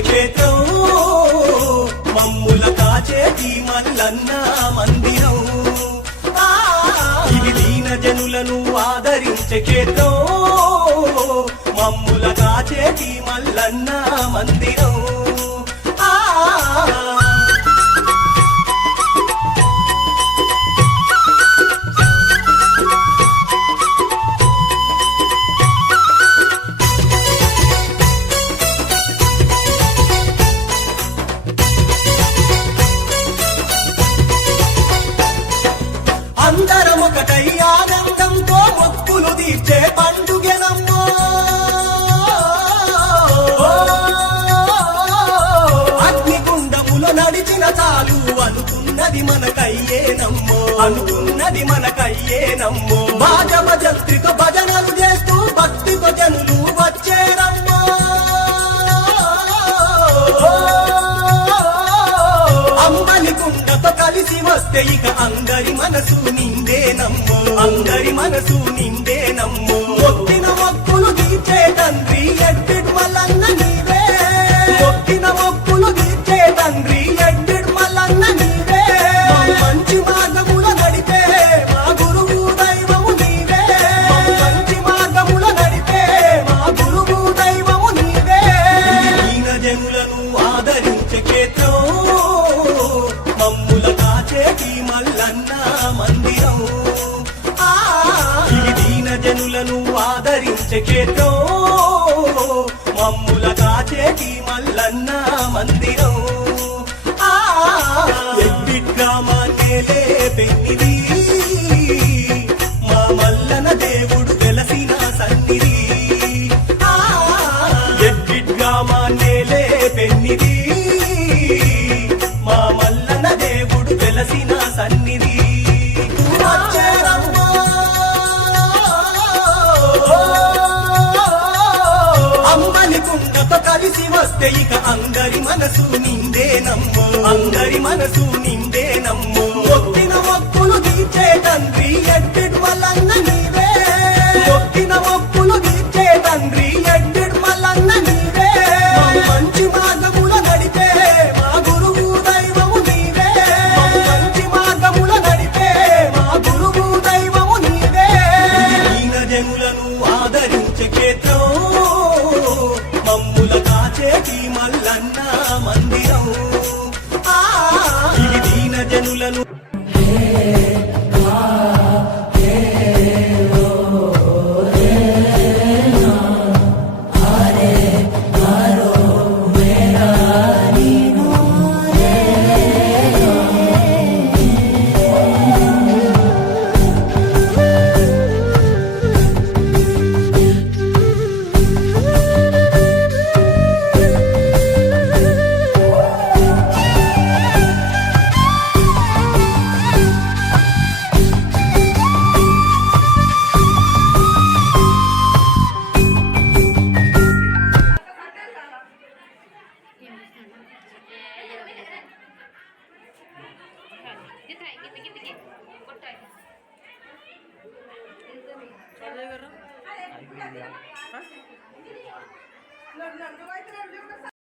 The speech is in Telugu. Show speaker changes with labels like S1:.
S1: క్షేత్రం మమ్ముల కాచేది మల్లన్న మందిరం. ఇది దీన జనులను ఆదరించే క్షేత్రం. మమ్ముల కాచేది మల్లన్న మందిరం. చాలు అనుకున్నది మనకయ్యేనమ్మో అనుకున్నది మనకయ్యేనమ్మో బాజ భజంత్రితో భజనలు చేస్తూ భక్తితో జనులు వచ్చేరమ్మో అంబలి కుండతో కలిసి వస్తే ఇక అందరి మనసు నిండేనమ్మో అందరి మనసు నిండేనమ్మో ఆదరించే క్షేత్రం మమ్ముల కాచేటి మల్లన్న మందిరం. ఆ, ఎడ్డి గ్రామాన్నేలే పెన్నిది కలిసి వస్తే ఇక అందరి మనసు నిందే నమ్ము. అందరి మనసు నిందే నమ్ము. మొక్కిన మొక్కులు తీర్చే తండ్రి ఎడ్డెడ్ మల్లన్న నీవే. మొక్కిన మొక్కులు తీర్చే తండ్రి ఎడ్డెడ్ మల్లన్న నీవే. మంచి మార్గముల నడిపే మా గురువు దైవము నీవే. మంచి మార్గముల నడిపే మా గురువు దైవము నీవే. దీన జనులను ఆదరించే క్షేత్రం దీన జనులను ఆ ये ट्राई की टिकी टिकी
S2: वो ट्राई चलो कर रहा हां लड़ लड़ दो भाई